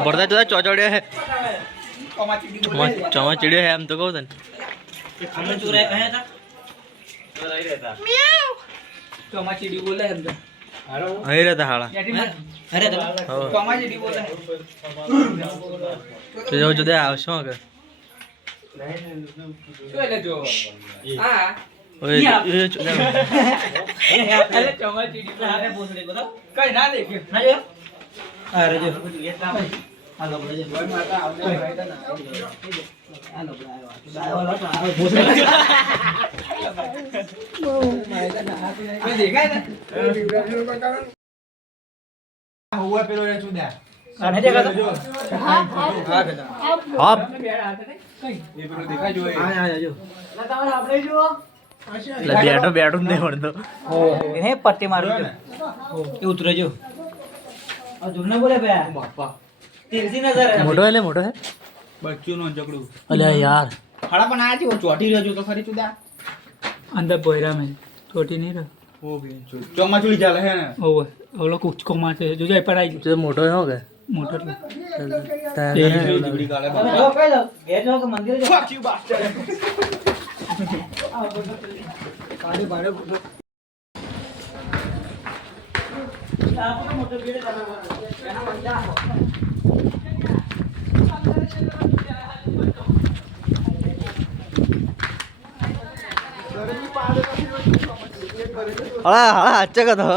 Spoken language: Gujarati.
बढ़ता तो चौचौड़े है चौचौड़े है हम तो कहूँ तन चौमाचीडी बोले हम तो અહીં રહેતા હાળા अरे चौमाचीडी बोले તો જો જો દે આવશો કે શું એટલે જો હા ઓય એ જો અરે ચૌમાચીડી તો હારે બોસડે બતા કઈ ના દેખ્યો ના જો અરે જો હાલો બોલે બોલ માતા આવને ભાઈતા ના હાલો બોલાયો આવ્યો બોસડે બહુ ભાઈતા ના આ દેખાય ને હુઆ પેલો રે ચુદા અને દેખા તો હા હાપ કઈ એ પેલો દેખાય જો હા જો લા તમારે આપણે જો બેઠો બેઠો નહીં મળતો એને પટ્ટી મારું જો એ ઉતરે જો આ જોને બોલે બે બાપા તિરસી નજર મોટો હે લે મોટો હે બચ્ચું નો જકડું અલે યાર ખાડા પણ આ જો ચોટી રહ્યો તો ખરી ચુદા अंदर बोयरा में छोटी नहीं रहा ઓ બે ચોમાચુલી ચાલે હે ને ओ वो कुछ को मारते जो जाए पर आई તો મોટો હો કે मोटर જીબડી કાલે બાપા જો કઈ લો ઘેર જો કે મંદિર જો પાછી બાસ્ટર કાલે બારે આપકો મોટર ભીડ કરવા એના મંદા હા હા અચ્છા કહો